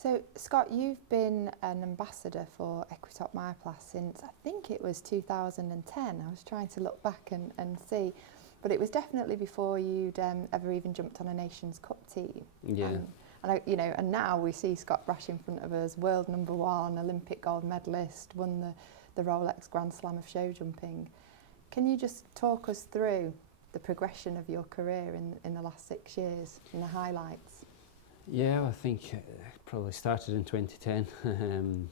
So, Scott, you've been an ambassador for Equitop Myplus since, I think it was 2010. I was trying to look back and see, but it was definitely before you'd ever even jumped on a Nations Cup team. Yeah. And now we see Scott Brash in front of us, world number one, Olympic gold medalist, won the Rolex Grand Slam of show jumping. Can you just talk us through the progression of your career in the last 6 years and the highlights? Yeah, I think it probably started in 2010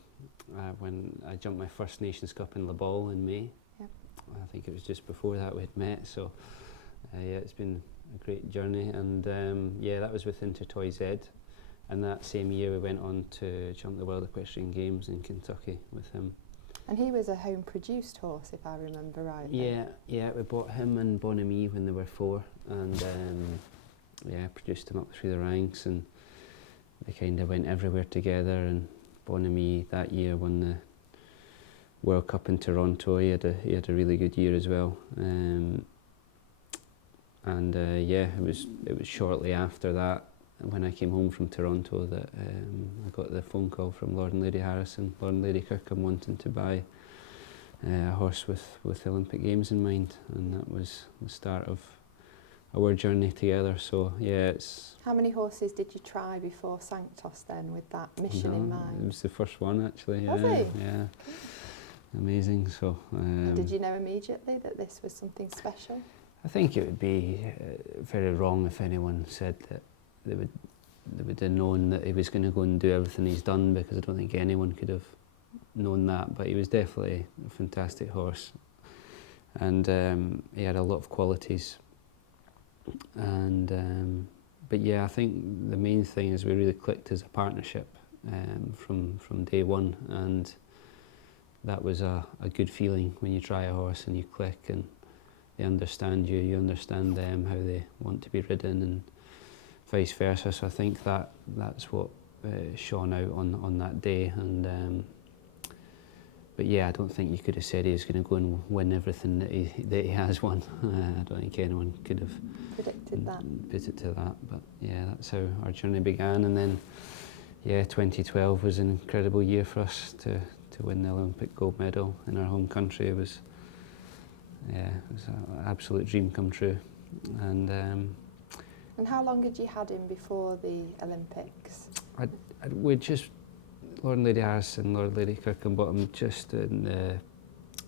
when I jumped my first Nations Cup in Le Ball in May. Yep. I think it was just before that we had met, so yeah, it's been a great journey. And yeah, that was with Intertoy Z, and that same year we went on to jump the World Equestrian Games in Kentucky with him. And he was a home-produced horse, if I remember rightly. Yeah, we bought him and Bonamy when they were 4, and yeah, produced him up through the ranks, and they kind of went everywhere together. And Bonamy that year won the World Cup in Toronto. He had a really good year as well. And yeah, it was shortly after that, when I came home from Toronto, that I got the phone call from Lord and Lady Harrison, Lord and Lady Kirkham, wanting to buy a horse with the Olympic Games in mind, and that was the start of our journey together. So yeah, it's... How many horses did you try before Sanctos then, with that mission in mind? It was the first one actually. Was yeah, it? Yeah, amazing. So did you know immediately that this was something special? I think it would be very wrong if anyone said that they would have known that he was going to go and do everything he's done, because I don't think anyone could have known that. But he was definitely a fantastic horse, and he had a lot of qualities. And but yeah, I think the main thing is we really clicked as a partnership from day one, and that was a good feeling when you try a horse and you click and they understand you, you understand them, how they want to be ridden, and vice versa. So I think that's what shone out on that day. And but yeah, I don't think you could have said he was going to go and win everything that he has won. I don't think anyone could have predicted that. Put it to that. But yeah, that's how our journey began. And then yeah, 2012 was an incredible year for us to win the Olympic gold medal in our home country. It was an absolute dream come true. And how long had you had him before the Olympics? We just, Lord and Lady Harrison, Lord and Lady Kirkham bought him just in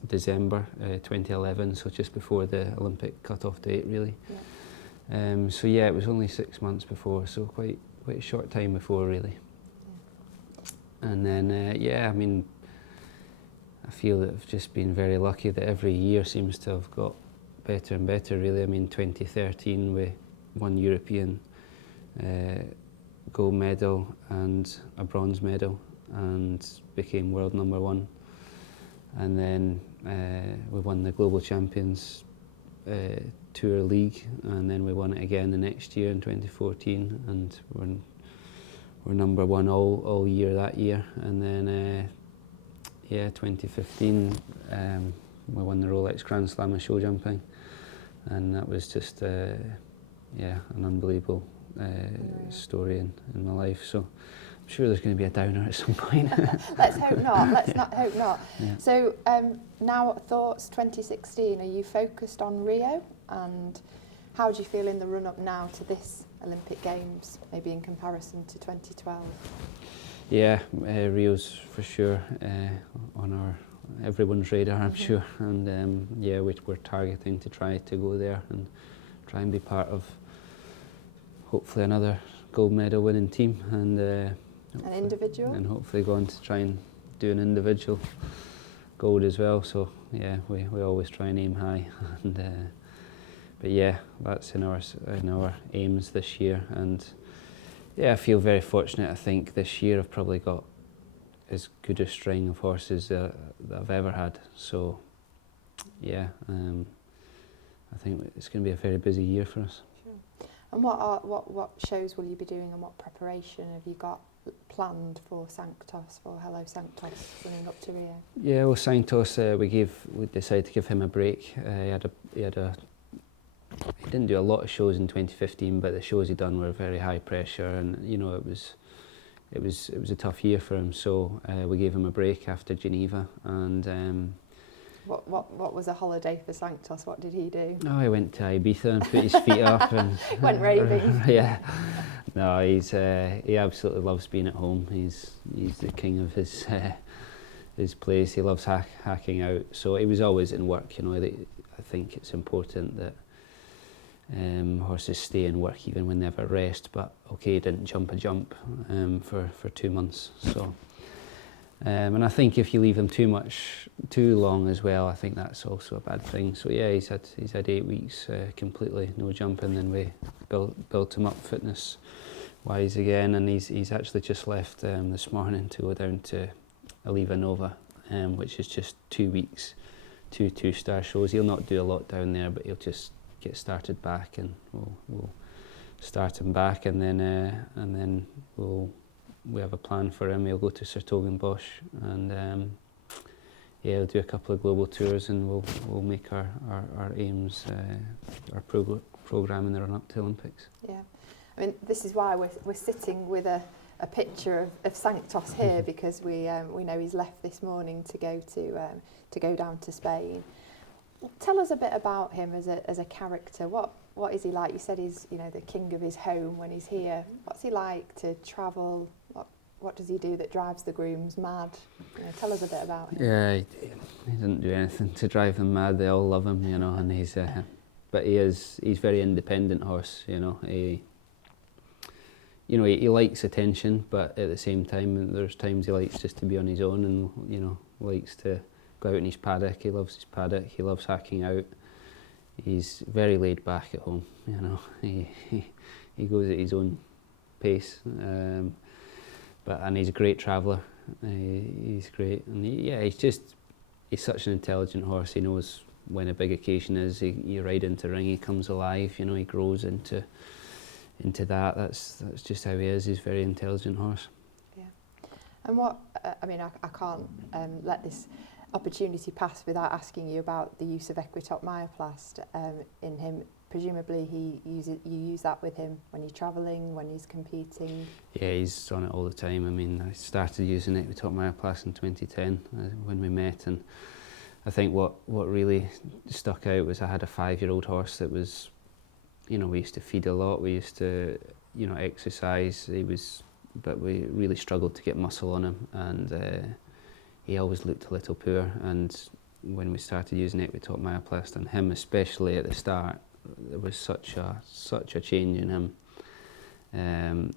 December 2011, so just before the Olympic cut-off date, really. Yeah. So yeah, it was only 6 months before, so quite a short time before, really. Yeah. And then yeah, I mean, I feel that I've just been very lucky that every year seems to have got better and better, really. I mean, 2013 we won European gold medal and a bronze medal, and became world number 1. And then we won the Global Champions Tour League, and then we won it again the next year in 2014, and we're number 1 all year that year. And then yeah, 2015 we won the Rolex Grand Slam of show jumping, and that was just yeah, an unbelievable story in my life. So I'm sure there's going to be a downer at some point. Let's hope not. Let's not hope not. Yeah. So now thoughts 2016. Are you focused on Rio, and how do you feel in the run up now to this Olympic Games, maybe in comparison to 2012? Yeah, Rio's for sure on everyone's radar, I'm sure. And yeah, we're targeting to try to go there and try and be part of hopefully another gold medal winning team, and an individual, and hopefully go on to try and do an individual gold as well. So yeah, we always try and aim high. And but yeah, that's in our aims this year. And yeah, I feel very fortunate. I think this year I've probably got as good a string of horses that I've ever had. So yeah, I think it's going to be a very busy year for us. Sure. And what shows will you be doing, and what preparation have you got planned for Sanctos, for Hello Sanctos, running up to Rio? Yeah, well, Sanctos, we decided to give him a break. He didn't do a lot of shows in 2015, but the shows he done were very high pressure, and you know, it was it was a tough year for him. So we gave him a break after Geneva, and what was a holiday for Sanctos? What did he do? oh, he went to Ibiza and put his feet up and went raving. Yeah, no, he absolutely loves being at home. He's the king of his place. He loves hacking out. So he was always in work. You know, I think it's important that horses stay in work even when they have a rest. But okay, he didn't jump a jump for 2 months. So. And I think if you leave them too long as well, I think that's also a bad thing. So yeah, he's had 8 weeks completely no jumping, then we built him up fitness wise again, and he's actually just left this morning to go down to Aliva Nova, which is just 2 weeks, 2 2-star shows. He'll not do a lot down there, but he'll just get started back, and we'll start him back, and then we have a plan for him. He'll go to Sertogenbosch, and yeah, he'll do a couple of global tours, and we'll make our aims, our programme in the run up to Olympics. Yeah, I mean, this is why we're sitting with a picture of Sanctos here, because we know he's left this morning to go down to Spain. Tell us a bit about him as a character. What is he like? You said he's the king of his home when he's here. What's he like to travel? What does he do that drives the grooms mad? Tell us a bit about him. Yeah, he doesn't do anything to drive them mad. They all love him, and but he's very independent horse. He likes attention, but at the same time, there's times he likes just to be on his own, and likes to go out in his paddock. He loves his paddock. He loves hacking out. He's very laid back at home. He goes at his own pace. And he's a great traveller. He's great, and he's such an intelligent horse. He knows when a big occasion is. You ride into ring, he comes alive. He grows into that. That's just how he is. He's a very intelligent horse. Yeah, and I can't let this opportunity pass without asking you about the use of Equitop Myoplast in him. Presumably you use that with him when you're travelling, when he's competing. Yeah, he's on it all the time. I mean, I started using Equitop Myoplast in 2010 when we met, and I think what really stuck out was I had a 5-year-old horse that was, we used to feed a lot, we used to, exercise. But we really struggled to get muscle on him, and he always looked a little poor. And when we started using Equitop Myoplast on him, especially at the start, there was such a change in him, and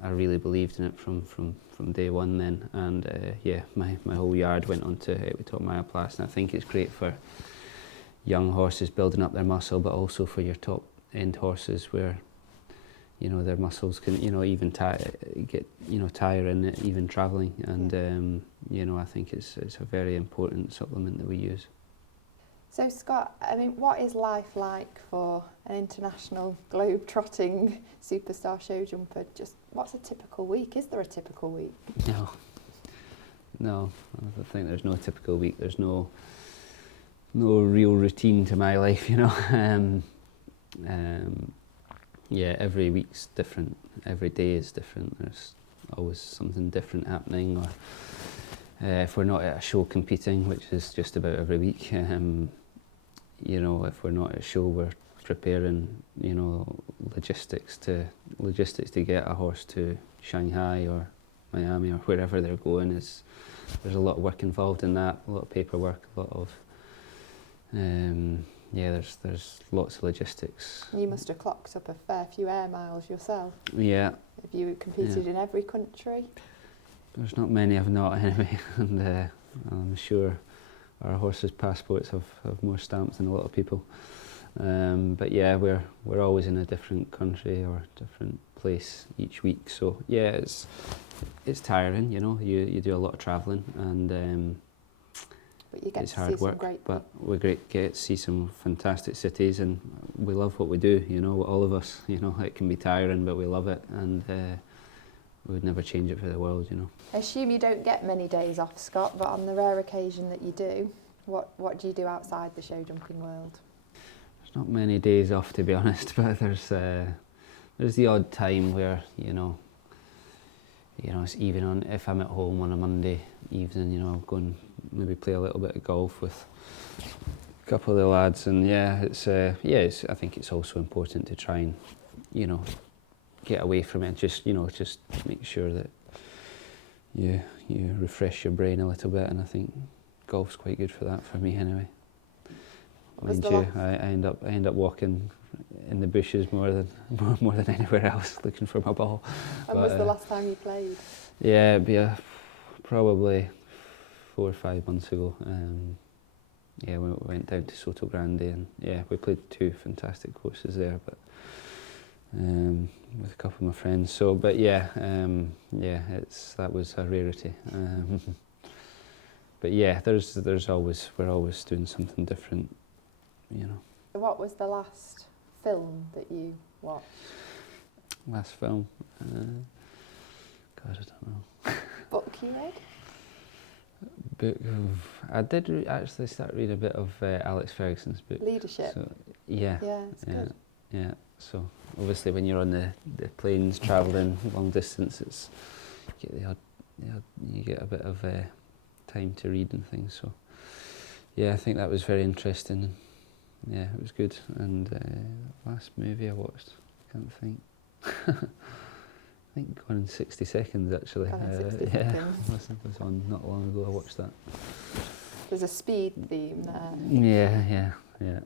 I really believed in it from day one then. And my whole yard went on to Equitop Myoplast, and I think it's great for young horses building up their muscle, but also for your top end horses where their muscles can even get tiring even travelling, and I think it's a very important supplement that we use. So Scott, what is life like for an international globe-trotting superstar show jumper? Just what's a typical week? Is there a typical week? No, I think there's no typical week. There's no real routine to my life, every week's different. Every day is different. There's always something different happening. Or if we're not at a show competing, which is just about every week, if we're not at a show, we're preparing, logistics to get a horse to Shanghai or Miami or wherever they're going. There's a lot of work involved in that, a lot of paperwork, a lot of there's lots of logistics. You must have clocked up a fair few air miles yourself. Yeah. Have you competed in every country? There's not many I've not anyway, and I'm sure our horses' passports have more stamps than a lot of people. But yeah, we're always in a different country or different place each week. So yeah, it's tiring, you do a lot of travelling, and but you get it's to hard see work. Some great but we get to see some fantastic cities, and we love what we do. All of us. It can be tiring, but we love it, and we would never change it for the world. I assume you don't get many days off, Scott, but on the rare occasion that you do, what do you do outside the show jumping world? There's not many days off, to be honest, but there's the odd time where you know, it's even on if I'm at home on a Monday evening, you know, I'll go and maybe play a little bit of golf with a couple of the lads, and I think it's also important to try and, you know, get away from it. Just make sure that you refresh your brain a little bit, and I think golf's quite good for that for me anyway. Mind you, I end up walking in the bushes more than anywhere else looking for my ball. When was the last time you played? Yeah, it'd be probably 4 or 5 months ago. We went down to Soto Grande, and we played 2 fantastic courses there, but with a couple of my friends. So, but that was a rarity. But yeah, we're always doing something different, you know. So what was the last film that you watched? Last film? God, I don't know. Book you read? I did actually start reading a bit of Alex Ferguson's book. Leadership? So, yeah. Yeah, it's good. Yeah, so obviously when you're on the planes travelling long distance, you get a bit of time to read and things. So yeah, I think that was very interesting. Yeah, it was good. And last movie I watched, I can't think. I think Gone in 60 Seconds actually. Gone in 60 Seconds. It was on not long ago. I watched that. There's a speed theme there. Yeah.